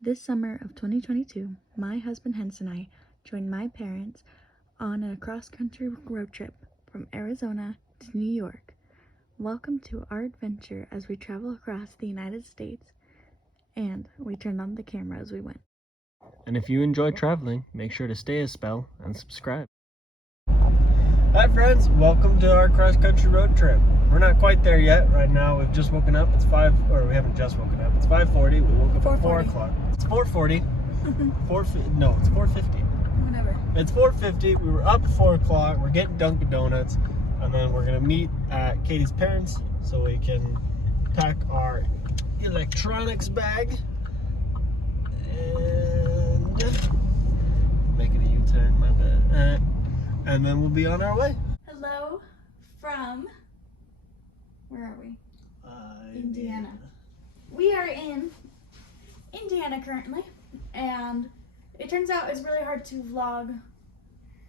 This summer of 2022, my husband Hens and I joined my parents on a cross-country road trip from Arizona to New York. Welcome to our adventure as we travel across the United States, and we turned on the camera as we went. And if you enjoy traveling, make sure to stay a spell and subscribe. Hi friends, welcome to our cross-country road trip. We're not quite there yet. Right now we've just woken up. It's we haven't just woken up. It's 5:40. We woke up at 4 o'clock. It's 4:40. No, it's 4:50. Whatever. It's 4:50. We were up at 4 o'clock. We're getting Dunkin' Donuts. And then we're going to meet at Katie's parents so we can pack our electronics bag. And making a U-turn, my bad. And then we'll be on our way. Hello from, where are we? Indiana. We are in Indiana currently, and it turns out it's really hard to vlog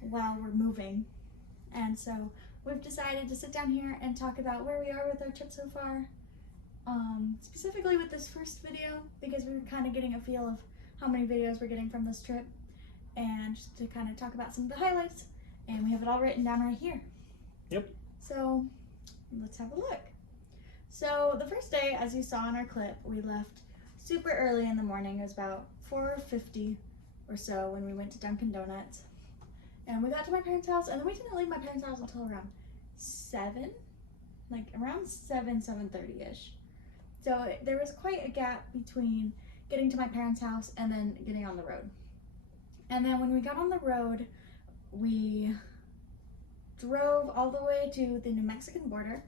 while we're moving. And so we've decided to sit down here and talk about where we are with our trip so far. Specifically with this first video, because we were kind of getting a feel of how many videos we're getting from this trip, and just to kind of talk about some of the highlights. And we have it all written down right here. Yep. So let's have a look. So the first day, as you saw in our clip, we left super early in the morning. It was about 4:50 or so when we went to Dunkin' Donuts. And we got to my parents' house, and then we didn't leave my parents' house until around 7, like around 7:30-ish. So there was quite a gap between getting to my parents' house and then getting on the road. And then when we got on the road, we drove all the way to the New Mexican border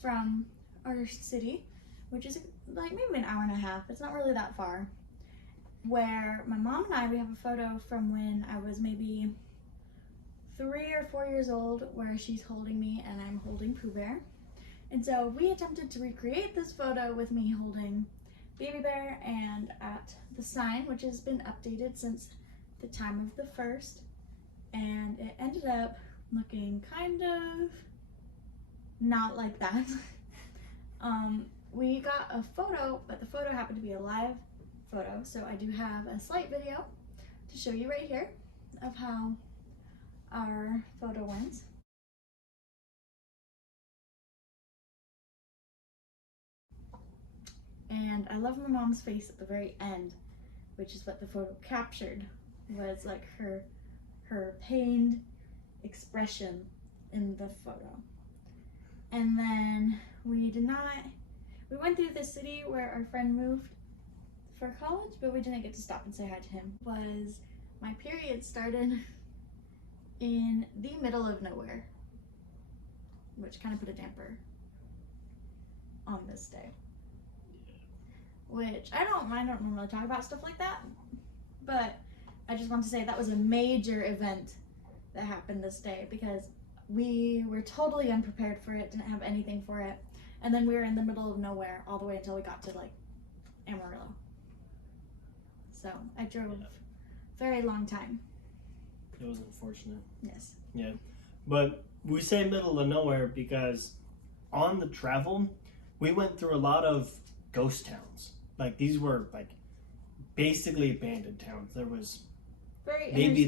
from our city, which is like maybe an hour and a half. It's not really that far. Where my mom and I, we have a photo from when I was maybe 3 or 4 years old, where she's holding me and I'm holding Pooh Bear. And so we attempted to recreate this photo with me holding Baby Bear and at the sign, which has been updated since the time of the first. And it ended up looking kind of not like that. We got a photo, but the photo happened to be a live photo, so I do have a slight video to show you right here of how our photo went. And I love my mom's face at the very end, which is what the photo captured, was like her pained expression in the photo. And then we went through the city where our friend moved for college, but we didn't get to stop and say hi to him. My period started in the middle of nowhere, which kind of put a damper on this day. Which I don't normally talk about stuff like that, but I just want to say that was a major event that happened this day, because we were totally unprepared for it, didn't have anything for it, and then we were in the middle of nowhere all the way until we got to like Amarillo. So I drove a very long time. It was unfortunate. Yes. Yeah. But we say middle of nowhere because on the travel, we went through a lot of ghost towns. Like these were like basically abandoned towns. There was maybe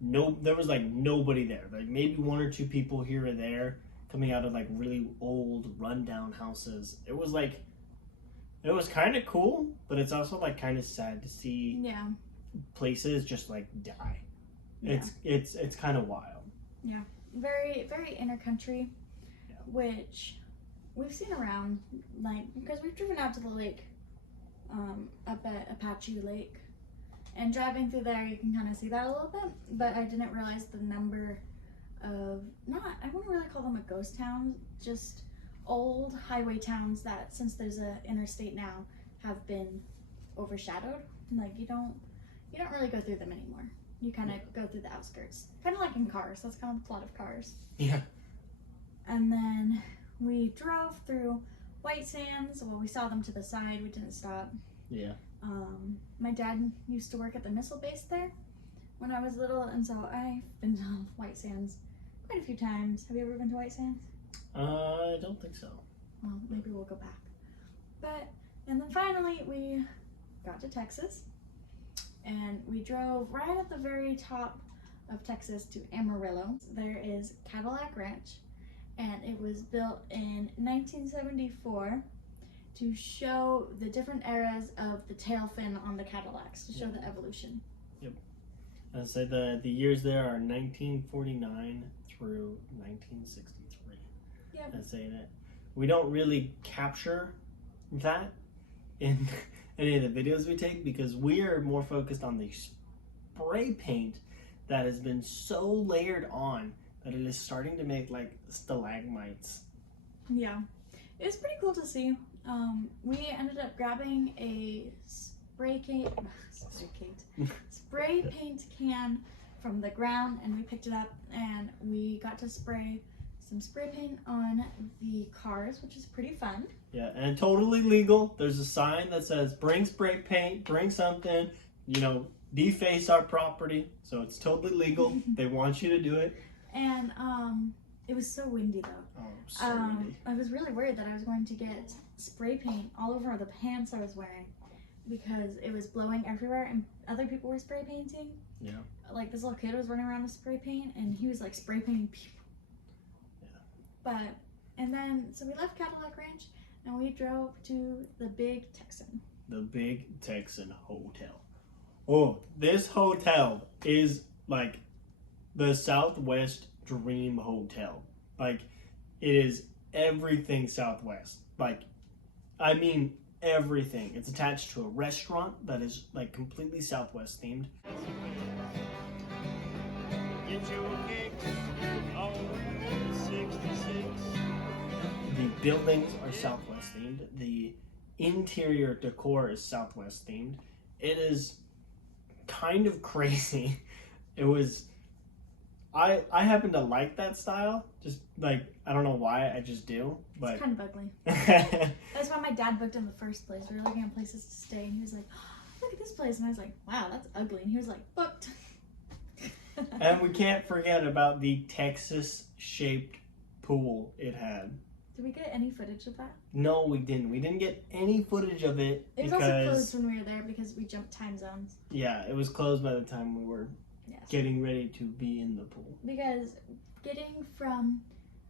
there was like nobody there. Like maybe 1 or 2 people here or there coming out of like really old rundown houses. It was kind of cool, but it's also like kind of sad to see places just like die. Yeah. It's kind of wild. Yeah. Very, very inner country, which we've seen around, like, because we've driven out to the lake, up at Apache Lake, and driving through there you can kind of see that a little bit, but I didn't realize the number of, I wouldn't really call them a ghost town, just old highway towns that, since there's a interstate now, have been overshadowed. Like you don't really go through them anymore. You kind of go through the outskirts, kind of like in Cars. That's kind of the plot of Cars. Yeah. And then we drove through White Sands. Well, we saw them to the side. We didn't stop. Yeah. My dad used to work at the missile base there when I was little, and so I've been to White Sands quite a few times. Have you ever been to White Sands? I don't think so. Well, maybe we'll go back. And then finally we got to Texas, and we drove right at the very top of Texas to Amarillo. There is Cadillac Ranch, and it was built in 1974 to show the different eras of the tail fin on the Cadillacs, to show the evolution. And so the years there are 1949 through 1963. Yep. And say that we don't really capture that in any of the videos we take because we are more focused on the spray paint that has been so layered on that it is starting to make like stalagmites. Yeah, it was pretty cool to see. We ended up grabbing a spray paint can from the ground, and we picked it up and we got to spray some spray paint on the cars, which is pretty fun. Yeah, and totally legal. There's a sign that says bring spray paint, bring something, deface our property. So it's totally legal. They want you to do it. And it was so windy though. Oh, so windy. I was really worried that I was going to get spray paint all over the pants I was wearing because it was blowing everywhere and other people were spray painting. Yeah. Like this little kid was running around with spray paint and he was like spray painting people. Yeah. And then so we left Cadillac Ranch and we drove to the Big Texan. The Big Texan Hotel. Oh, this hotel is like the Southwest Dream Hotel. Like, it is everything Southwest. Like, I mean everything. It's attached to a restaurant that is like completely Southwest themed. Get you a cake on Route 66. The buildings are Southwest themed. The interior decor is Southwest themed. It is kind of crazy. It was I happen to like that style. Just like I don't know why, I just do. But It's kind of ugly. That's why my dad booked in the first place. We were looking at places to stay and he was like, oh, look at this place, and I was like, wow, that's ugly, and he was like, booked. And we can't forget about the Texas shaped pool it had. Did we get any footage of that? No, we didn't. We didn't get any footage of it It was also closed when we were there because we jumped time zones. Yeah, it was closed by the time we were Yes. getting ready to be in the pool. Because getting from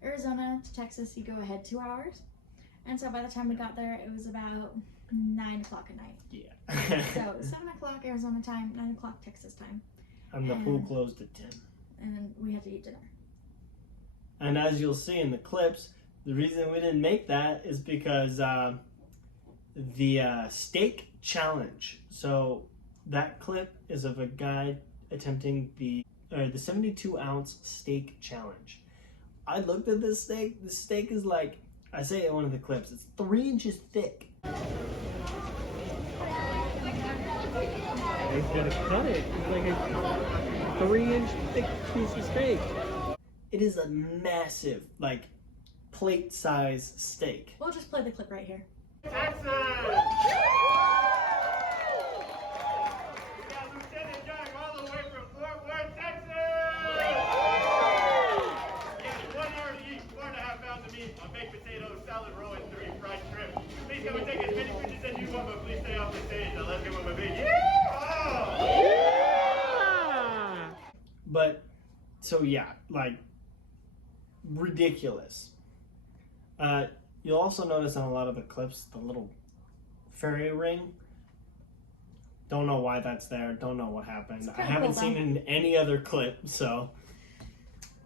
Arizona to Texas, you go ahead 2 hours. And so by the time we got there, it was about 9 o'clock at night. Yeah. So 7 o'clock Arizona time, 9 o'clock Texas time. And the pool closed at 10. And then we had to eat dinner. And as you'll see in the clips, the reason we didn't make that is because the steak challenge. So that clip is of a guy attempting the 72-ounce steak challenge. I looked at this steak. This steak is like, I say in one of the clips, it's 3 inches thick. He's gonna cut it. It's like a 3-inch thick piece of steak. It is a massive, like, plate-size steak. We'll just play the clip right here. Texas! We got Lieutenant Young all the way from Fort Worth, Texas! Yes, 1 hour to eat, 4.5 pounds of meat, a baked potato, salad roll, and 3 fried shrimp. Please come and take as many pictures as you want, but please stay off the stage. Now let's get with my video. But, so yeah, like, ridiculous. You'll also notice on a lot of the clips, the little fairy ring. Don't know why that's there. Don't know what happened. I haven't cool, seen though. it in any other clip, so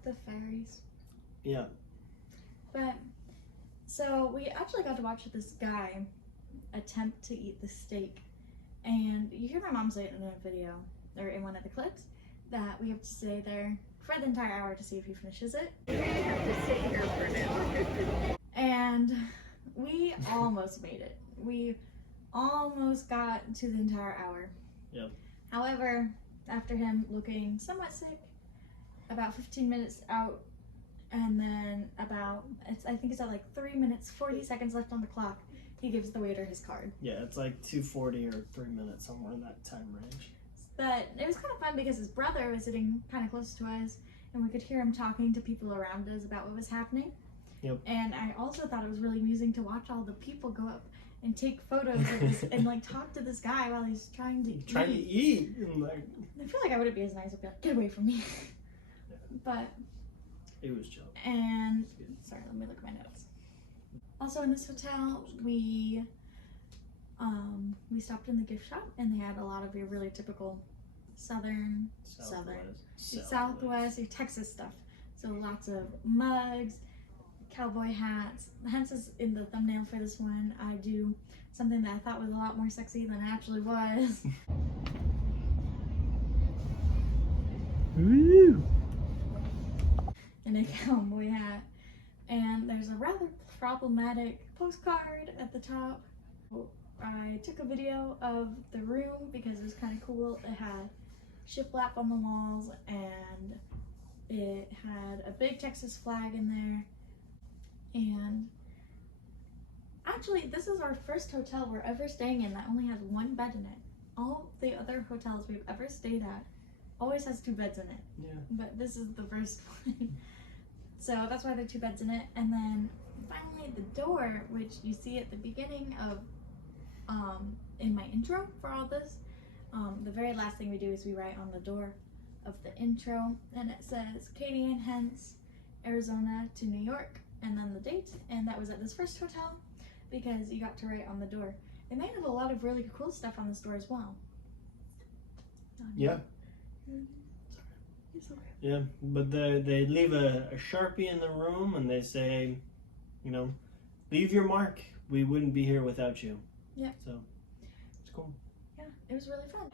The fairies. yeah. But, so we actually got to watch this guy attempt to eat the steak. And you hear my mom say it in a video, or in one of the clips, that we have to stay there for the entire hour to see if he finishes it. And we almost made it. We almost got to the entire hour. Yep. However, after him looking somewhat sick, about 15 minutes out, and then I think it's at like 3 minutes, 40 seconds left on the clock, he gives the waiter his card. Yeah, it's like 2:40 or 3 minutes, somewhere in that time range. But it was kind of fun because his brother was sitting kind of close to us, and we could hear him talking to people around us about what was happening. Yep. And I also thought it was really amusing to watch all the people go up and take photos of this and like talk to this guy while he's trying to eat. And like, I feel like I wouldn't be as nice. I'd be like, get away from me. But it was chill. and sorry, let me look at my notes. Also in this hotel, we stopped in the gift shop and they had a lot of your really typical Southwest, your Texas stuff. So lots of mugs, cowboy hats. Hence is in the thumbnail for this one. I do something that I thought was a lot more sexy than it actually was. Woo! And a cowboy hat. And there's a rather problematic postcard at the top. I took a video of the room because it was kind of cool. It had shiplap on the walls and it had a big Texas flag in there. And actually, this is our first hotel we're ever staying in that only has one bed in it. All the other hotels we've ever stayed at always has 2 beds in it. Yeah. But this is the first one. So that's why there are 2 beds in it. And then finally the door, which you see at the beginning of in my intro for all this, the very last thing we do is we write on the door of the intro, and it says Katie and Hence, Arizona to New York, and then the date, and that was at this first hotel because you got to write on the door. They might have a lot of really cool stuff on this door as well. Yeah. It's okay. Yeah, but they leave a Sharpie in the room and they say, you know, leave your mark. We wouldn't be here without you. Yeah. So, it's cool. Yeah, it was really fun.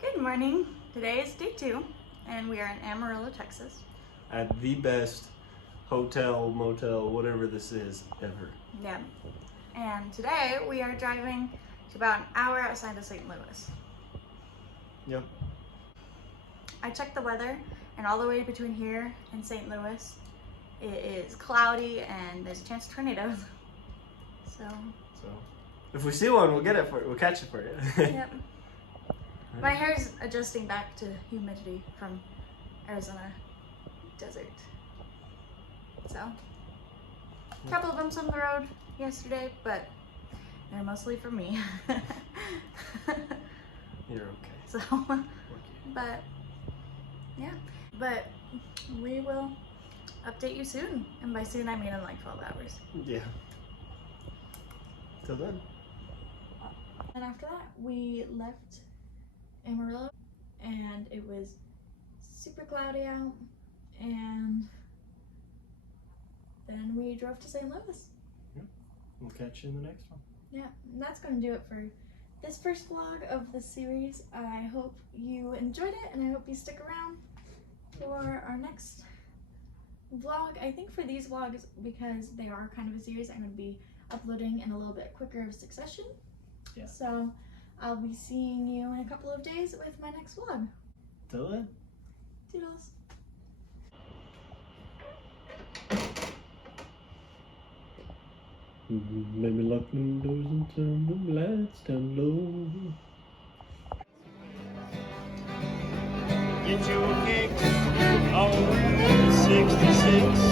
Good morning. Today is day 2, and we are in Amarillo, Texas. At the best hotel, motel, whatever this is, ever. Yeah. And today we are driving to about an hour outside of St. Louis. Yep. I checked the weather, and all the way between here and St. Louis, it is cloudy and there's a chance of tornadoes. So, If we see one, we'll get it for you. We'll catch it for you. yep. My hair's adjusting back to humidity from Arizona desert. So, a couple of bumps on the road yesterday, but they're mostly for me. You're okay. So, but yeah, but we will update you soon, and by soon I mean in like 12 hours. Yeah. Till then. And after that, we left Amarillo, and it was super cloudy out, and then we drove to St. Louis. We'll catch you in the next one. Yeah, and that's going to do it for this first vlog of the series. I hope you enjoyed it, and I hope you stick around for our next vlog. I think for these vlogs, because they are kind of a series, I'm going to be uploading in a little bit quicker of succession. Yeah. So I'll be seeing you in a couple of days with my next vlog. Till then. Toodles. Maybe lock them doors and turn them lights down low. Get you a kick on Route 66.